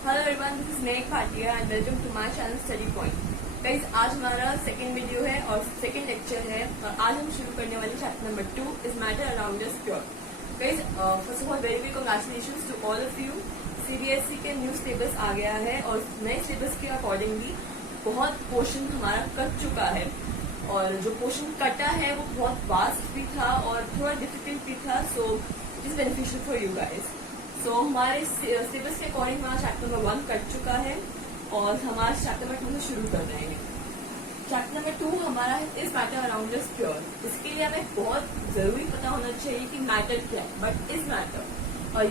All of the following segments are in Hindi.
Hello everyone, this is Nek Bhatia and welcome to my channel study point. Guys, आज हमारा सेकंड वीडियो है और सेकंड लेक्चर है और आज हम शुरू करने वाले chapter number 2 is matter around us pure. Guys, first of all very big congratulations to all of you. CBSE के न्यू सिलेबस आ गया है और नए सिलेबस के अकॉर्डिंगली बहुत पोर्शन हमारा कट चुका है और जो पोर्शन कटा है वो बहुत वास्ट भी था और थोड़ा डिफिकल्ट भी था, so it is beneficial for you guys. So हमारे सिलेबस के अकॉर्डिंग हमारा चैप्टर नंबर 1 कट चुका है और हमारा चैप्टर नंबर 2 से शुरू कर रहे हैं। चैप्टर नंबर 2 हमारा है is matter around us pure. इसके लिए हमें बहुत जरूरी पता होना चाहिए कि मैटर क्या है, बट इज मैटर, और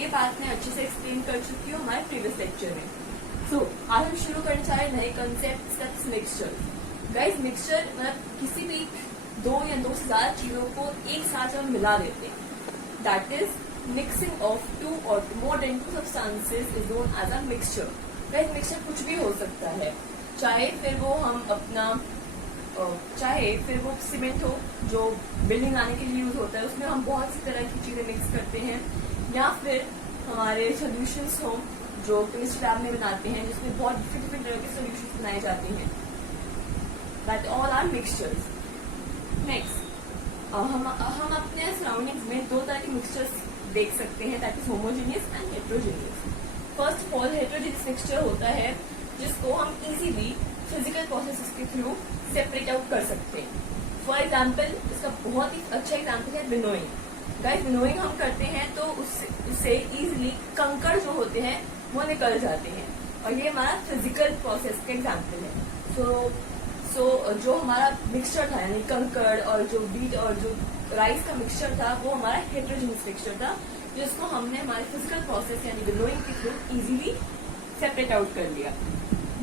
ये बात मैं अच्छे से एक्सप्लेन कर चुकी हूँ हमारे प्रीवियस लेक्चर में। सो आज हम शुरू करने जा रहे नए concept steps mixture. Guys, mixture मतलब किसी भी दो या दो से ज्यादा चीजों को एक साथ हम मिला देते हैं, that is mixing of two or more than two substances is known as a mixture. Guys, mixture कुछ भी हो सकता है, चाहे फिर वो सीमेंट हो जो बिल्डिंग लाने के लिए यूज होता है, उसमें हम बहुत सी तरह की चीजें मिक्स करते हैं, या फिर हमारे सोल्यूशंस हो जो केमिस्ट्री लैब में बनाते हैं जिसमें बहुत डिफरेंट तरह के सोल्यूशंस बनाए जाते हैं, that all are mixtures. Next, हम अपने सराउंडिंग्स में दो तरह के मिक्सचर्स देख सकते हैं, that is homogeneous and heterogeneous. First of all heterogeneous mixture होता है जिसको हम इजीली फिजिकल प्रोसेसेस के थ्रू सेपरेट आउट कर सकते हैं। फॉर एग्जाम्पल, इसका बहुत ही अच्छा एग्जाम्पल है विनोइंग। गाइस, विनोइंग हम करते हैं तो उससे इजीली कंकड़ जो होते हैं वो निकल जाते हैं, और ये हमारा फिजिकल प्रोसेस का एग्जाम्पल है। सो जो हमारा मिक्सचर था यानी कंकड़ और जो बीट और जो राइस का मिक्सचर था वो हमारा हेट्रोजेनियस मिक्सचर था, जिसको हमने हमारे फिजिकल प्रोसेस यानी विनोइंग के थ्रू इजीली सेपरेट आउट कर लिया।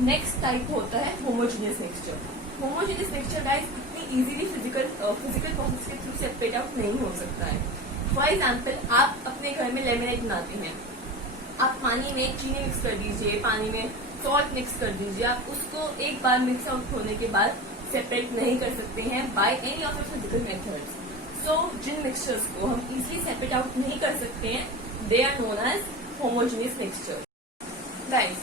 नेक्स्ट टाइप होता है homogeneous mixture. Homogeneous mixture guys इतनी इजीली फिजिकल प्रोसेस के थ्रू सेपरेट आउट नहीं हो सकता है। फॉर एग्जाम्पल, आप अपने घर में लेमनेड बनाते हैं, आप पानी में चीनी मिक्स कर दीजिए, पानी में सॉल्ट मिक्स कर दीजिए, आप उसको एक बार मिक्स आउट होने के बाद सेपरेट नहीं कर सकते हैं by any of the physical methods. So जिन मिक्सचर्स को हम इजीली सेपरेट आउट नहीं कर सकते हैं, they are known as homogeneous mixture. Guys,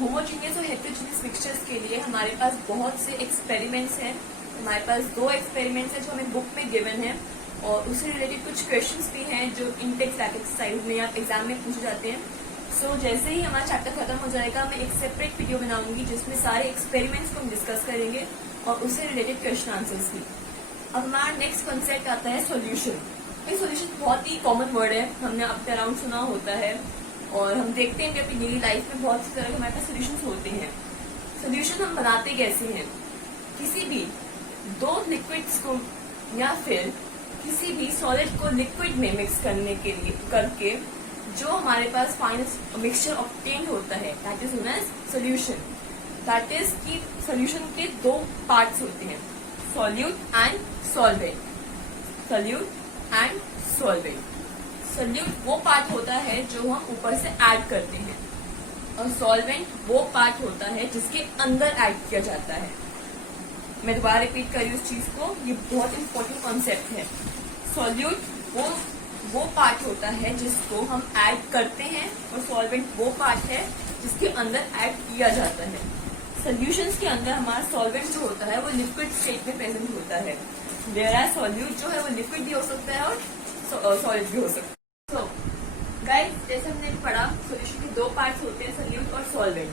homogeneous और हेट्रोजेनियस मिक्सचर्स के लिए हमारे पास बहुत से एक्सपेरिमेंट्स हैं। हमारे पास 2 एक्सपेरिमेंट्स हैं जो हमें बुक में गिवन है, और उससे रिलेटेड कुछ क्वेश्चंस भी हैं जो इंटेक्स लैब एक्सरसाइज में या एग्जाम में पूछे जाते हैं। सो जैसे ही हमारा चैप्टर खत्म हो जाएगा, मैं एक सेपरेट वीडियो बनाऊंगी जिसमें सारे एक्सपेरिमेंट्स को हम डिस्कस करेंगे और उससे रिलेटेड क्वेश्चन आंसर्स भी। अब हमारा नेक्स्ट कॉन्सेप्ट आता है सोल्यूशन। ये सोल्यूशन बहुत ही कॉमन वर्ड है, हमने अब तक अराउंड सुना होता है और हम देखते हैं कि अपनी डेली लाइफ में बहुत सी तरह के हमारे पास सोल्यूशन होते हैं। सोल्यूशन हम बनाते कैसे हैं? किसी भी 2 लिक्विड्स को या फिर किसी भी सॉलिड को लिक्विड में मिक्स करके जो हमारे पास फाइनल मिक्सचर ऑब्टेन होता है, that is known as solution. That is कि सोल्यूशन के 2 पार्ट्स होते हैं, solute and solvent. Solute and solvent. Solute वो पार्ट होता है जो हम ऊपर से ऐड करते हैं, और सॉल्वेंट वो पार्ट होता है जिसके अंदर ऐड किया जाता है। मैं दोबारा रिपीट कर रही हूँ इस चीज को, ये बहुत इंपॉर्टेंट कॉन्सेप्ट है। सॉल्यूट वो पार्ट होता है जिसको हम ऐड करते हैं, और सॉल्वेंट वो पार्ट है जिसके अंदर ऐड किया जाता है। सॉल्यूशंस के अंदर हमारा सॉल्वेंट जो होता है वो लिक्विड स्टेट में प्रेजेंट होता है, वेयरएज सॉल्यूट जो है वो लिक्विड भी हो सकता है और सॉलिड भी हो सकता है। सो गाइस, जैसे हमने पढ़ा, सॉल्यूशन के 2 पार्ट्स होते हैं, सॉल्यूट और सॉल्वेंट।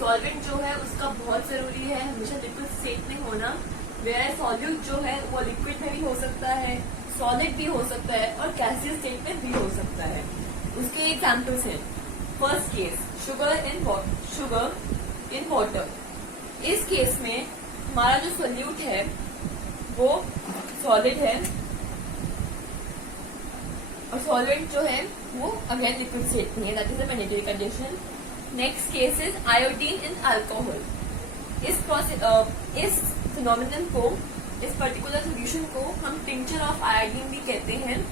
सॉल्वेंट जो है उसका बहुत जरूरी है हमेशा लिक्विड स्टेट में होना, वेयरएज सॉल्यूट जो है वो लिक्विड में भी हो सकता है, सॉलिड भी हो सकता है और गैसियस स्टेट में भी हो सकता है। उसके एग्जाम्पल्स हैं। First case, sugar in water. इस केस में हमारा जो सोल्यूट है वो सॉलिड है और सॉल्वेंट जो है वो अगेन लिक्विड स्टेट में है, that is a mandatory condition. Next case is iodine in alcohol. इस फिनोमिनन को, इस पर्टिकुलर सोल्यूशन को हम टिंचर ऑफ आयोडीन भी कहते हैं,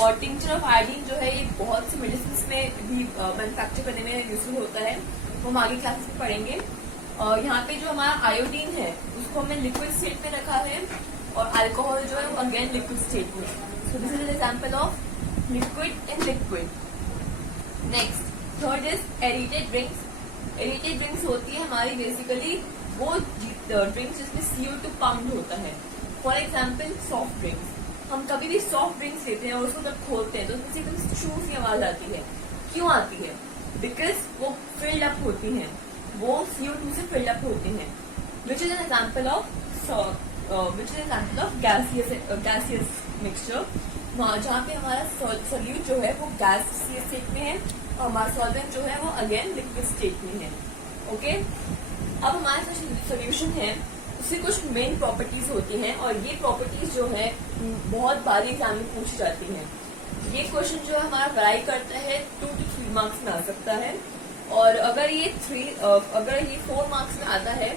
और टिंचर ऑफ आयोडीन जो है ये बहुत से मेडिसिन में भी मैन्युफैक्चर करने में यूजफुल होता है, वो हम आगे क्लासेस में पढ़ेंगे। और यहाँ पे जो हमारा आयोडीन है उसको हमने लिक्विड स्टेट में रखा है, और अल्कोहल जो है वो अगेन लिक्विड स्टेट में। So this is an example of liquid in liquid. Next, third is aerated drinks. Aerated drinks होती है हमारी बेसिकली वो ड्रिंक्स जिसमें CO2 पम्प्ड होता है। फॉर एग्जाम्पल सॉफ्ट ड्रिंक्स, हम कभी भी सॉफ्ट ड्रिंक्स लेते हैं और उसको जब खोलते हैं तो उसमें से एकदम शू सी आवाज आती है। क्यों आती है? बिकॉज वो फिल्ड अप होती हैं, वो CO2 से फिल्ड अप होती हैं, which is an example of gaseous mixture, जहाँ पे हमारा सोल्यूट जो है वो गैस स्टेट में है और हमारा सॉल्वेंट जो है वो अगेन लिक्विड स्टेट में है। ओके, अब हमारे पास सोल्यूशन है, उससे कुछ मेन प्रॉपर्टीज होती हैं और ये प्रॉपर्टीज जो है बहुत बारी एग्जाम में पूछी जाती हैं। ये क्वेश्चन जो है हमारा वैराई करता है 2 to 3 मार्क्स में आ सकता है, और अगर ये 4 मार्क्स में आता है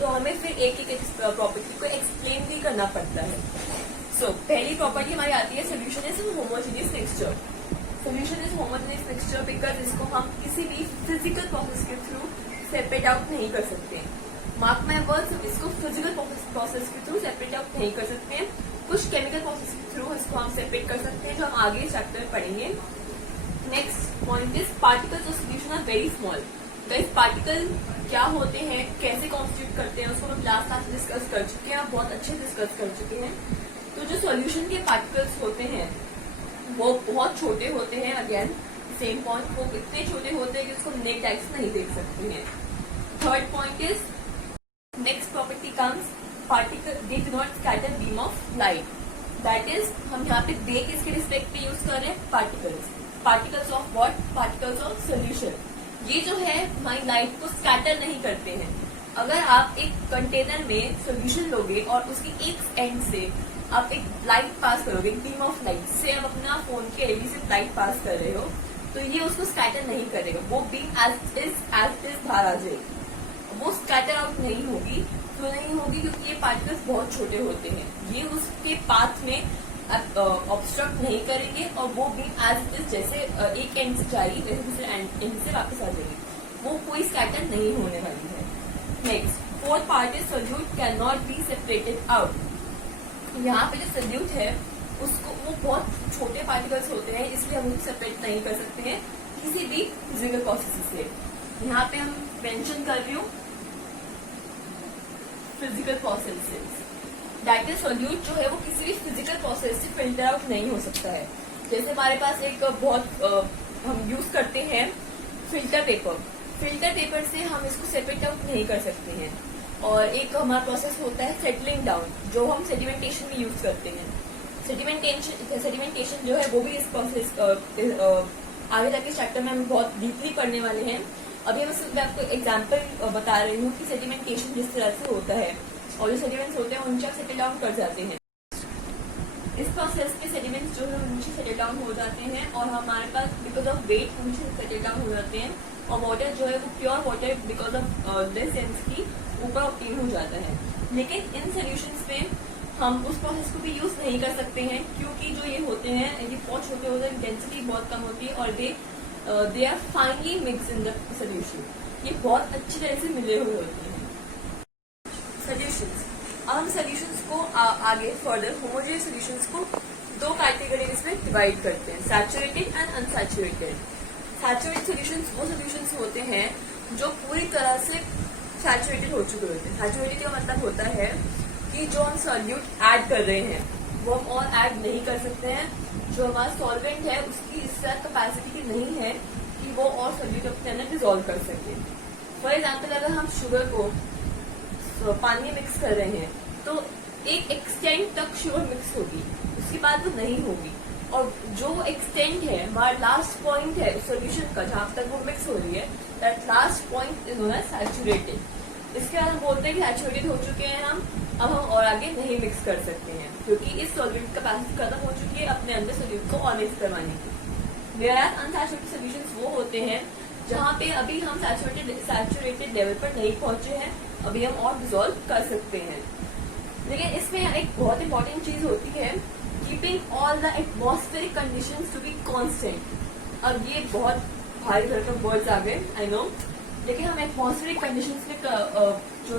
तो हमें फिर एक प्रॉपर्टी को एक्सप्लेन भी करना पड़ता है। पहली प्रॉपर्टी हमारी आती है solution is homogeneous mixture. Solution is homogeneous mixture because इसको हम किसी भी फिजिकल प्रोसेस के थ्रू सेपरेट आउट नहीं कर सकते। मार्क माय वर्ड्स, इसको फिजिकल प्रोसेस के थ्रू सेपरेट आउट नहीं कर सकते हैं, कुछ केमिकल प्रोसेस के थ्रू इसको हम सेपरेट कर सकते हैं, जो हम आगे चैप्टर में पढ़ेंगे। Next point is particles of solution are very small. Guys, particle क्या होते हैं, कैसे कॉन्स्टिट्यूट करते हैं, उसको हम लास्ट क्लास में डिस्कस कर चुके हैं, बहुत अच्छे डिस्कस कर चुके हैं। तो जो सॉल्यूशन के पार्टिकल्स होते हैं वो बहुत छोटे होते हैं। अगेन सेम पॉइंट, वो इतने छोटे होते हैं कि उसको नेक्ड आई से नहीं देख सकते हैं। Third point is, next property comes particle they do not scatter beam of light. That is, हम यहाँ पे दे किसके रिस्पेक्ट पे यूज कर रहे हैं? Particles of what? Particles of solution. ये जो है हमारी लाइट को स्कैटर नहीं करते हैं। अगर आप एक कंटेनर में सोल्यूशन लोगे और उसकी एक एंड से आप एक लाइट पास करोगे, एक बीम ऑफ लाइट से आप अपना फोन के एलईडी से लाइट पास कर रहे हो, तो ये उसको स्कैटर नहीं करेगा, वो बीम एज इज बाहर आ जाएगी, वो स्कैटर आउट नहीं होगी। क्यों नहीं होगी? क्योंकि ये पार्टिकल्स बहुत छोटे होते हैं, ये उसके पाथ में ऑब्स्ट्रक्ट नहीं करेंगे और वो बीम एज इट इज जैसे एक एंड से जाएगी वैसे दूसरे एंड से वापस आ जाएगी, वो कोई स्कैटर नहीं होने वाली है। Next, fourth part is solute can not be separated out. यहाँ पे जो सोल्यूट है उसको, वो बहुत छोटे पार्टिकल्स होते हैं, इसलिए हम उसको सेपरेट नहीं कर सकते हैं किसी भी फिजिकल प्रोसेस से। यहाँ पे हम मेंशन कर रही हूँ physical processes. That is, solute जो है वो किसी भी फिजिकल प्रोसेस से फिल्टर आउट नहीं हो सकता है। जैसे हमारे पास एक बहुत हम यूज करते हैं फिल्टर पेपर। फिल्टर पेपर से हम इसको सेपरेट आउट नहीं कर सकते हैं। और एक हमारा प्रोसेस होता है सेटलिंग डाउन, जो हम सेडिमेंटेशन में यूज करते हैं। सेडिमेंटेशन जो है वो भी इस प्रोसेस आगे जाके चैप्टर में हम बहुत डीपली पढ़ने वाले हैं। अभी मैं सिर्फ आपको एग्जांपल बता रही हूँ कि सेडिमेंटेशन जिस तरह से होता है और जो सेडिमेंट्स होते हैं उनसे आप सेटल डाउन कर जाते हैं। इस प्रोसेस में सेडिमेंट्स जो है उनसे सेटल डाउन हो जाते हैं और हमारे पास बिकॉज ऑफ वेट उनसे सेटल डाउन हो जाते हैं, और वाटर जो है वो pure water because of distance की ऊपर ऑब्टेन हो जाता है। लेकिन इन सोल्यूशंस में हम उस प्रोसेस को भी यूज नहीं कर सकते हैं, क्योंकि जो ये होते हैं ये बहुत छोटे होते हैं, डेंसिटी बहुत कम होती है और they are finally mix in the solution. ये बहुत अच्छी तरह से मिले हुए होते हैं। सोल्यूशंस, अब हम सोल्यूशंस को आगे फर्दर होमोजेनियस सोल्यूशंस को 2 कैटेगरीज में डिवाइड करते हैं, saturated and unsaturated. Saturated solutions वो सोल्यूशंस होते हैं जो पूरी तरह से सैचुरेटेड हो चुके होते हैं। सैचुरेटेड का मतलब होता है कि जो हम सॉल्यूट ऐड कर रहे हैं वो हम और ऐड नहीं कर सकते हैं। जो हमारा सॉल्वेंट है उसकी इस तरह कैपेसिटी की नहीं है कि वो और सॉल्यूट अपने अंदर डिजोल्व कर सके। फॉर एग्जाम्पल, अगर हम शुगर को पानी में मिक्स कर रहे हैं तो एक एक्सटेंट तक शुगर मिक्स होगी, उसके बाद वो नहीं होगी, और जो एक्सटेंट है हमारा लास्ट पॉइंट है उस सोल्यूशन का जहां तक वो मिक्स हो रही है, that last point is known as saturated. इसके बाद हम बोलते हैं कि सैचुरेटेड हो चुके हैं हम, अब हम और आगे नहीं मिक्स कर सकते हैं क्योंकि इस सॉल्वेंट का कैपेसिटी खत्म हो चुकी है अपने अंदर सोल्यूट को और मिक्स करवाने की। वेयरएज अनसैचुरेटेड सोल्यूशंस वो होते हैं जहाँ पे अभी हम सैचुरेटेड लेवल पर नहीं पहुंचे हैं, अभी हम और डिजोल्व कर सकते हैं। लेकिन इसमें एक बहुत इंपॉर्टेंट चीज होती है, keeping all the atmospheric conditions to be constant. अब ये बहुत भारी भरकम वर्ड्स आ गए, आई नो, लेकिन हम एटमॉस्फेरिक कंडीशंस में जो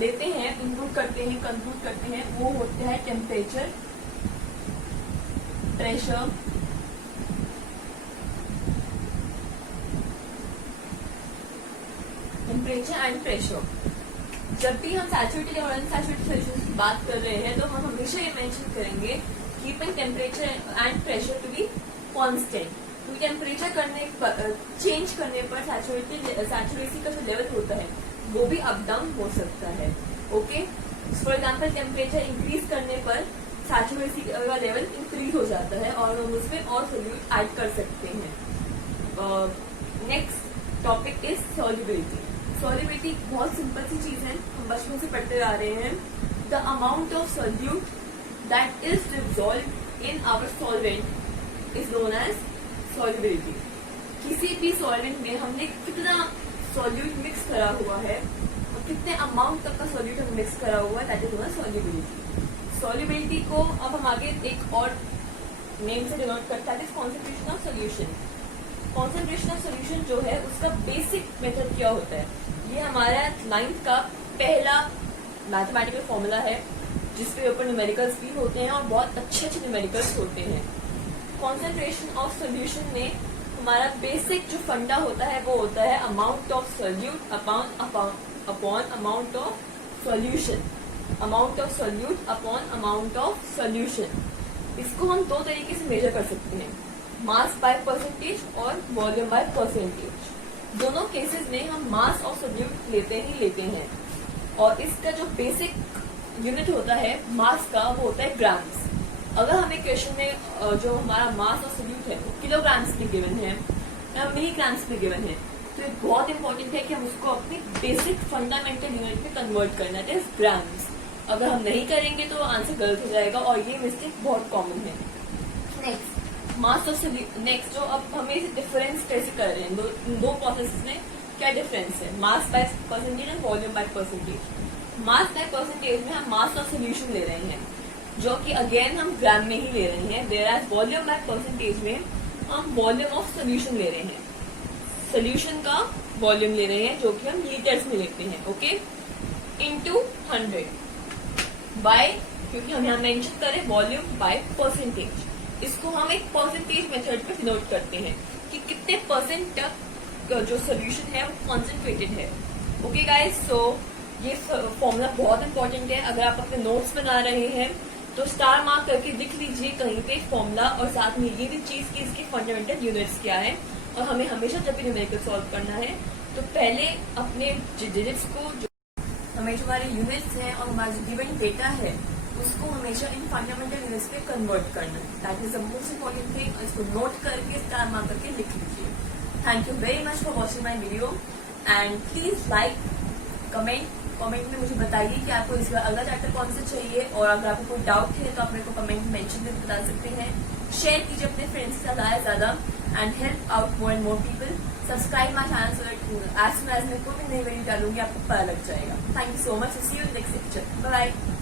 लेते हैं, इंक्लूड करते हैं, कंक्लूड करते हैं, वो होते हैं temperature, pressure, temperature and pressure. जब भी हम सैचुरेटेड और अनसैचुरेटेड सॉल्यूशंस की बात कर रहे हैं तो हम हमेशा ये मेंशन करेंगे keeping temperature and pressure to be constant. क्योंकि टेम्परेचर चेंज करने पर सैचुरेसी का जो लेवल होता है वो भी अप डाउन हो सकता है। Okay, for example temperature increase करने पर सैचुरेसी का लेवल इंक्रीज हो जाता है और हम उसमें और सोल्यूट ऐड कर सकते हैं। Next topic is solubility. Solubility बहुत सिंपल सी चीज है, हम बचपन से पढ़ते आ रहे हैं। The amount of solute that is dissolved in our solvent is known as solubility. किसी भी सॉल्वेंट में हमने कितना सॉल्यूट मिक्स करा हुआ है और कितने अमाउंट तक का सॉल्यूट हम मिक्स करा हुआ है, that is known as solubility. Solubility को अब हम आगे एक और नेम से डिनोट करते हैं, concentration of solution. Concentration of solution जो है उसका बेसिक मेथड क्या होता है, ये हमारा 9th का पहला मैथमेटिकल फॉर्मूला है जिसके ऊपर न्यूमेरिकल्स भी होते हैं और बहुत अच्छे अच्छे न्यूमेरिकल्स होते हैं। कॉन्सेंट्रेशन ऑफ सोल्यूशन में हमारा बेसिक जो फंडा होता है वो होता है amount of solute upon amount of solution, amount of solute upon amount of solution. इसको हम दो तरीके से मेजर कर सकते हैं, मास बाय परसेंटेज और वॉल्यूम बाय परसेंटेज। दोनों केसेस में हम मास ऑफ सोल्यूट लेते हैं और इसका जो बेसिक यूनिट होता है मास का वो होता है ग्राम्स। अगर हमें क्वेश्चन में जो हमारा मास ऑफ सोल्यूट है वो किलोग्राम्स में गिवन है या मिलीग्राम्स में गिवन है, तो ये बहुत इंपॉर्टेंट है कि हम उसको अपनी बेसिक फंडामेंटल यूनिट में कन्वर्ट करना है, ग्राम्स। अगर हम नहीं करेंगे तो आंसर गलत हो जाएगा और ये मिस्टेक बहुत कॉमन है। नेक्स्ट मास ऑफ नेक्स्ट जो अब हमें इसे डिफरेंस कैसे कर रहे हैं, दो प्रोसेस में क्या डिफरेंस है, मास बाय परसेंटेज और volume by percentage. Mass by percentage में हम मास ऑफ सोल्यूशन ले रहे हैं जो कि अगेन हम ग्राम में ही ले रहे हैं, वेयर वॉल्यूम बाय परसेंटेज में हम वॉल्यूम ऑफ सोल्यूशन ले रहे हैं, सोल्यूशन का वॉल्यूम ले रहे हैं जो कि हम लीटर्स में लेते हैं। ओके, इनटू 100 बाय, क्योंकि हम यहाँ मेंशन करें वॉल्यूम बाय परसेंटेज, इसको हम एक परसेंटेज मेथड पे डिनोट करते हैं कि कितने परसेंट तक जो सोल्यूशन है वो कॉन्सेंट्रेटेड है। ओके गाइस, सो ये फॉर्मूला बहुत इंपॉर्टेंट है। अगर आप अपने नोट्स बना रहे हैं तो स्टार मार्क करके लिख लीजिए कहीं पे फॉर्मूला और साथ में ये भी चीज की इसके फंडामेंटल यूनिट्स क्या है। और हमें हमेशा जब भी न्यूमेरिकल सॉल्व करना है तो पहले अपने डिजिट्स को, जो हमें जो हमारे यूनिट्स हैं और हमारा जो गिवन डेटा है उसको हमेशा इन फंडामेंटल यूनिट्स पे कन्वर्ट करना है। That is the most important thing. इसको नोट करके स्टार मार्क करके लिख लीजिए। Thank you very much for watching my video and please like, comment में मुझे बताइए कि आपको इस बार अगला चैप्टर कौन सा चाहिए, और अगर आपको कोई डाउट है तो आप मेरे को कमेंट में मेंशन करके बता सकते हैं। शेयर कीजिए अपने फ्रेंड्स के साथ ज्यादा and help out more and more people. Subscribe my channel so that as soon as मैं कोई भी नई वीडियो डालूंगी आपको पता लग जाएगा। Thank you so much, see you in next lecture, bye bye.